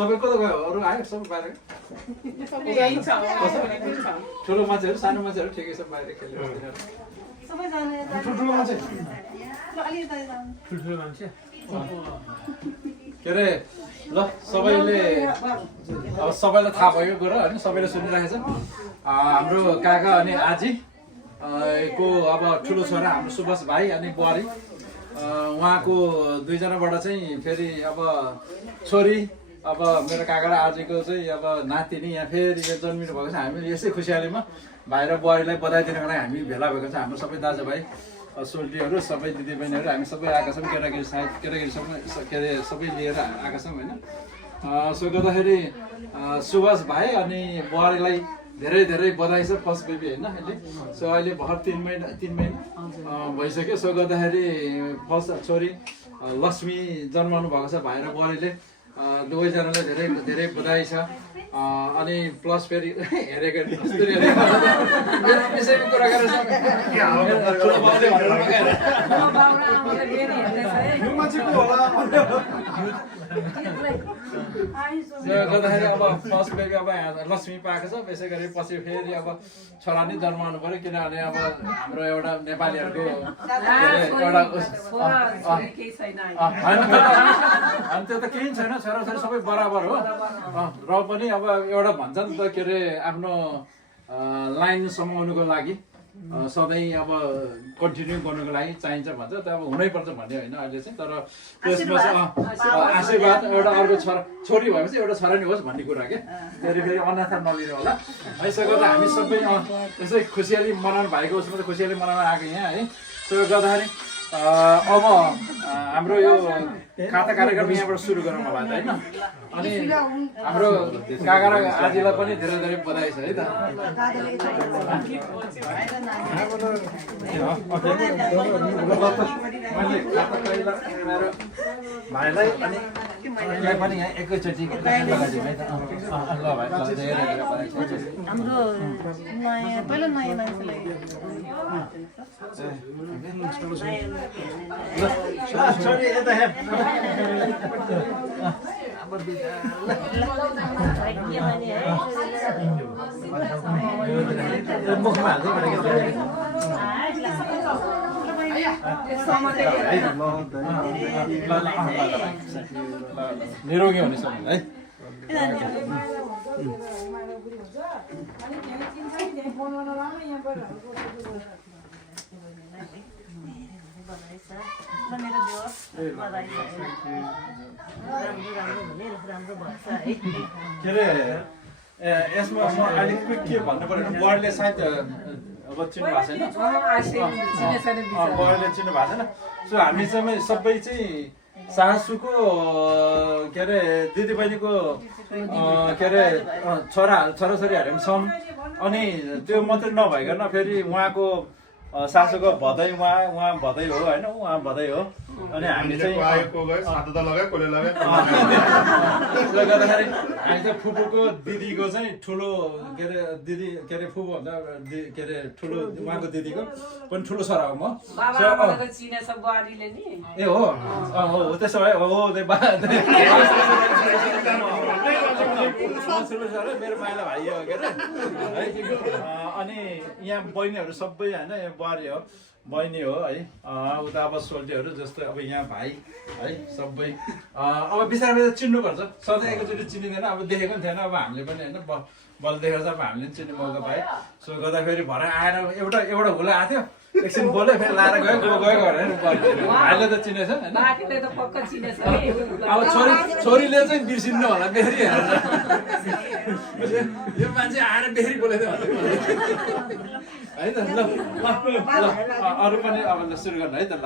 सबै कता गयो अरू आयो सबै बाहिर ठुलो मान्छेहरू सानो मान्छेहरू ठिकै छ बाहिर खेलिरहेको के अरे ल सबैले अब सबैलाई थाहा भयो गर होइन सबैले सुनिरहेको छ हाम्रो काका अनि आजी को अब ठुलो छोरा हाम्रो सुभाष भाइ अनि बुहारी उहाँको दुईजनाबाट चाहिँ फेरि अब छोरी अब मेरो काका र आजीको चाहिँ अब नातिनी यहाँ फेरि यो जन्मिनु भएको छ हामीले यसै खुसियालीमा भाइ र बुहारीलाई बधाई दिनको लागि हामी भेला भएको छ हाम्रो सबै दाजुभाइ सोल्टीहरू सबै दिदीबहिनीहरू हामी सबै आएका छौँ केटाकेटी सायद केटाकेटीसम्म के अरे सबै लिएर आएका छौँ होइन सो गर्दाखेरि सुभाष भाइ अनि बुहारीलाई धेरै धेरै बधाई छ फर्स्ट बेबी होइन अहिले सो अहिले भर 3 महिना भइसक्यो सो गर्दाखेरि फर्स्ट छोरी लक्ष्मी जन्माउनु भएको छ भाइ र बुहारीले दुवैजनालाई धेरै धेरै बधाई छ अनि प्लस फेरि हेरेको यसैको कुरा गरेर गर्दाखेरि अब फर्स्ट बेबी अब लक्ष्मी पाएको छ त्यसै गरी पछि फेरि अब छोरा नै जन्माउनु पर्यो किनभने अब हाम्रो एउटा नेपालीहरूको एउटा अनि त्यो त केही छैन छोराछोरी सबै बराबर हो र पनि अब एउटा भन्छ नि त के अरे आफ्नो लाइन समाउनुको लागि सधैँ अब कन्टिन्यू गर्नुको लागि चाहिन्छ भन्छ त अब हुनैपर्छ भन्ने होइन अहिले चाहिँ तर त्यसमा आशीर्वाद एउटा अर्को छोरी भएपछि एउटा छोरा नै होस् भन्ने कुरा के फेरि अनाथा नलिनु होला यसो गर्दा हामी सबै यसै खुसियाली मनाउनु भएको उसमा त खुसियाली मनाउन आएको यहाँ है त्यसो गर्दाखेरि अब हाम्रो यो खाता कार्यक्रम यहाँबाट सुरु गरौँ होला होइन अनि हाम्रो काका र आजीलाई पनि धेरै धेरै बधाई छ है त भाइलाई अनि पनि यहाँ एकैचोटि लगाइदिउँ है त ल भाइ हाम्रो नयाँ पहिला नयाँ मान्छेलाई छोरी यता हेर मुखमा निरोगी हुने समय है के अरे यसमा म अलिक के भन्नु पर्यो बुहारीले सायद अब चिन्नु भएको छैन बुहारीले चिन्नु भएको छैन सो हामी चाहिँ सबै चाहिँ सासूको के अरे दिदीबहिनीको के अरे छोराछोरीहरू पनि छन् अनि त्यो मात्रै नभइकन फेरि उहाँको सासूको भदै उहाँ भदै हो होइन उहाँ भदै हो अनि हामी चाहिँ गर्दाखेरि हामी चाहिँ फुपूको दिदीको चाहिँ ठुलो के अरे दिदी के अरे फुपू भन्दा के अरे ठुलो उहाँको दिदीको पनि ठुलो छोरा हो म ए हो हो त्यसो भए हो मेरो माइला भाइ हो के अरे है अनि यहाँ बहिनीहरू सबै होइन यहाँ बुहारी हो बहिनी हो है उता अब सोल्टीहरू जस्तो अब यहाँ भाइ है सबै अब बिस्तारै बिस्तारै चिन्नुपर्छ सधैँ एकैचोटि चिनिँदैन अब देखेको पनि थिएन अब हामीले पनि होइन बल देखेर चाहिँ अब हामीले पनि चिन्ने मौका पाएँ सो गर्दाखेरि भरे आएर एउटा हुला आएको थियो एकछिन बोल्यो फेरि लाएर गयो भनेर भाइले त चिनेछ होइन अब छोरीले चाहिँ बिर्सिनु होला फेरि यो मान्छे आएर फेरि बोलेको थियो है त ल अरू पनि अब सुरु गर्नु है त अब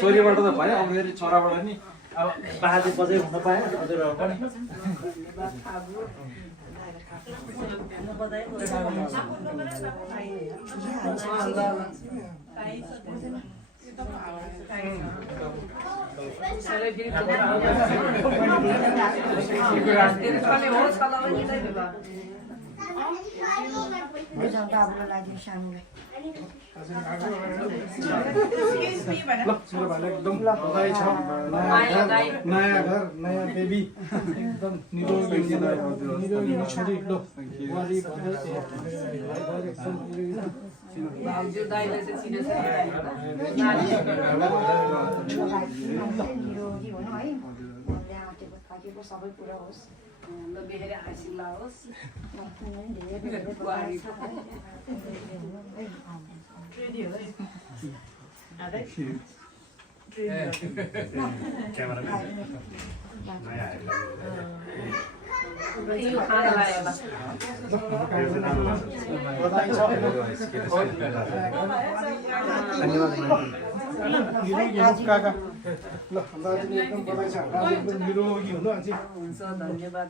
छोरीबाट त भयो अब फेरि छोराबाट नि अब बाजे बजै हुन पायो हजुरहरू पनि बुझाउँदा हाम्रो लागि सानोलाई एकदम बधाई छ नयाँ घर नयाँ बेबी एकदम निरोगी छोरी ल बुहारी निरोगी हुनु है उनले आँटेको थाकेको सबै कुरा होस् धेरै हाँसी लाओस् बधाई छ निरोगी काका ल दाजुले एकदम बधाई छ आज एकदम निरोगी हुनु अझै हुन्छ धन्यवाद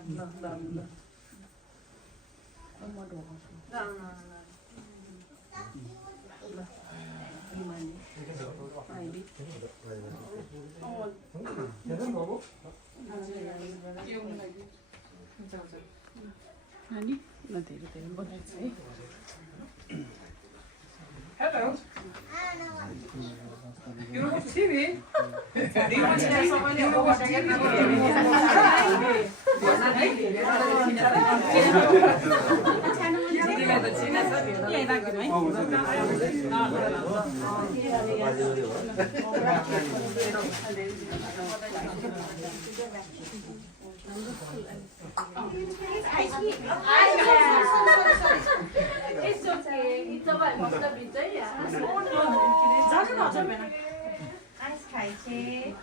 It's okay. It's about the pizza, yeah. Ice खाइछे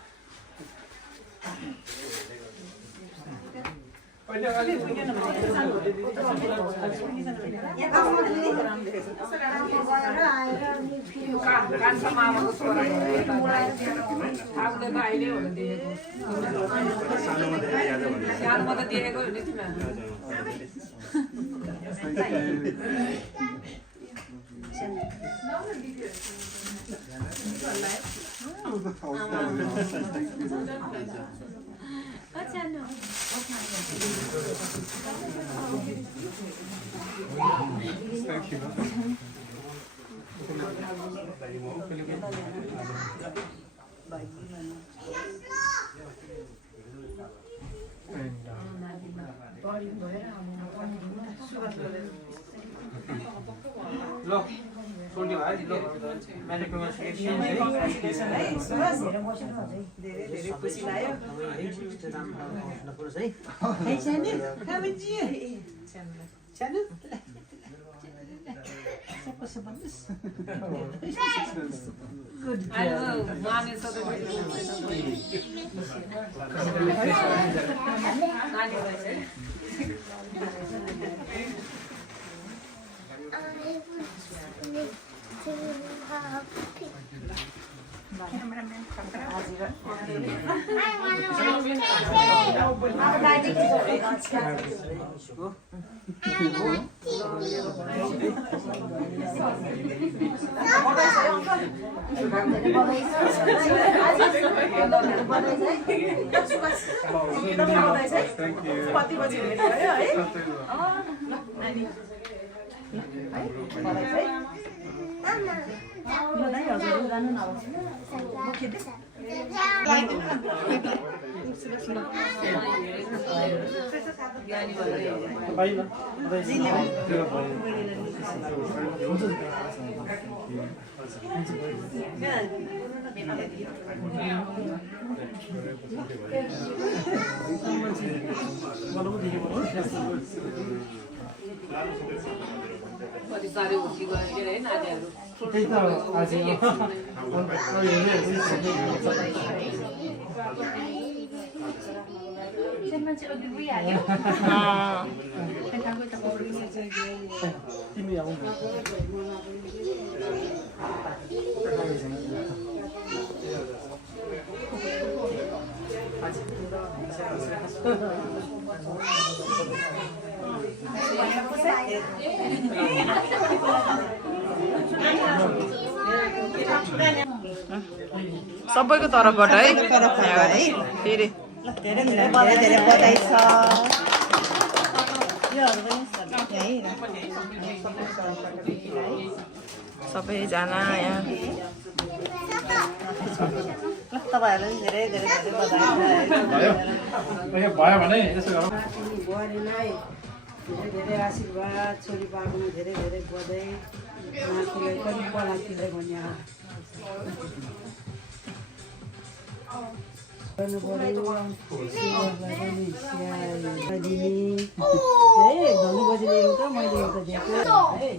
Look, Sonia, many congratulations. सबैको तर्फबाट है फेरि धेरै धेरै बधाई छ सबैजना यहाँ तपाईँहरूलाई धेरै धेरै धेरै बधाई भयो भने यसो गरौँ बुहारीलाई धेरै धेरै आशीर्वाद छोरी बाबुमा धेरै धेरै बधाई नातिलाई पनि बलातिर भन्ने धनु बजीले एउटा मैले एउटा दिएको है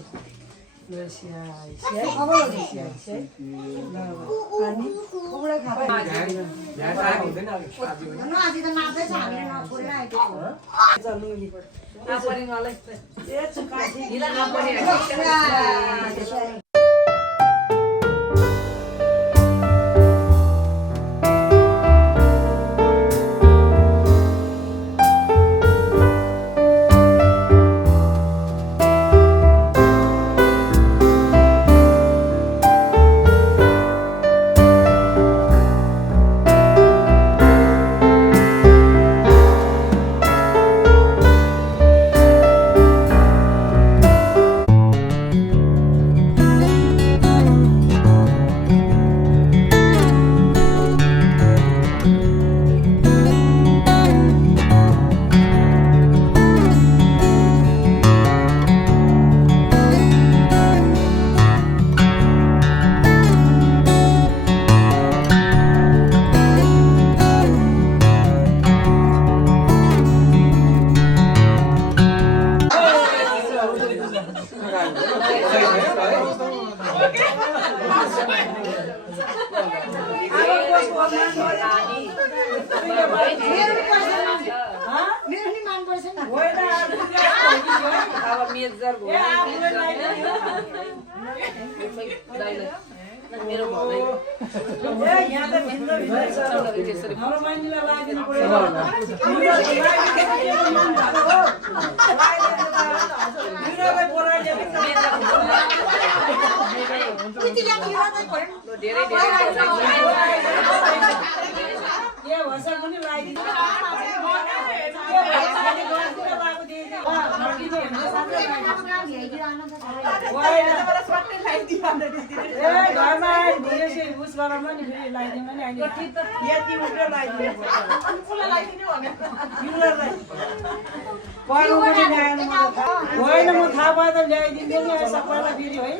होइन म थाहा भयो त ल्याइदिन्छु नि सबैलाई फेरि है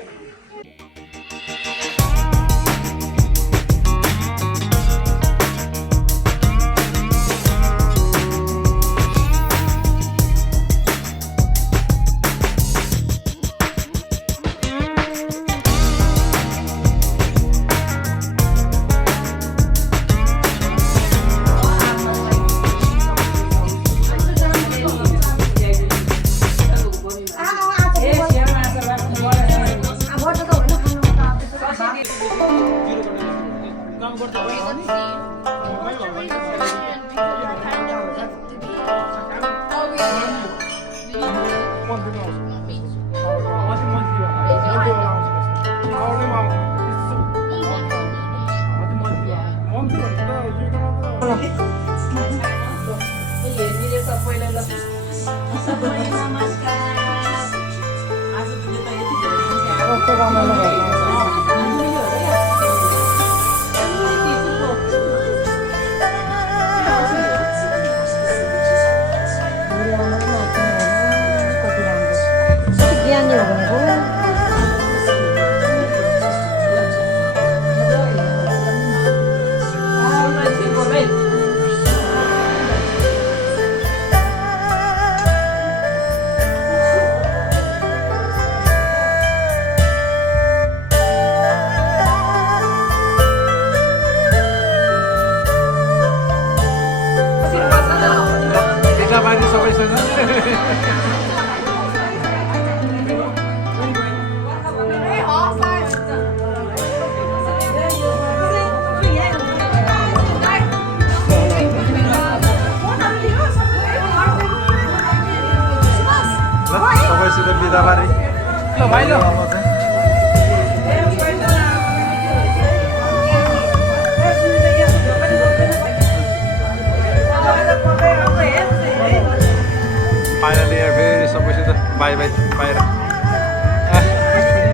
फाइनली फेरि सबैसित बाई बाई बाहिर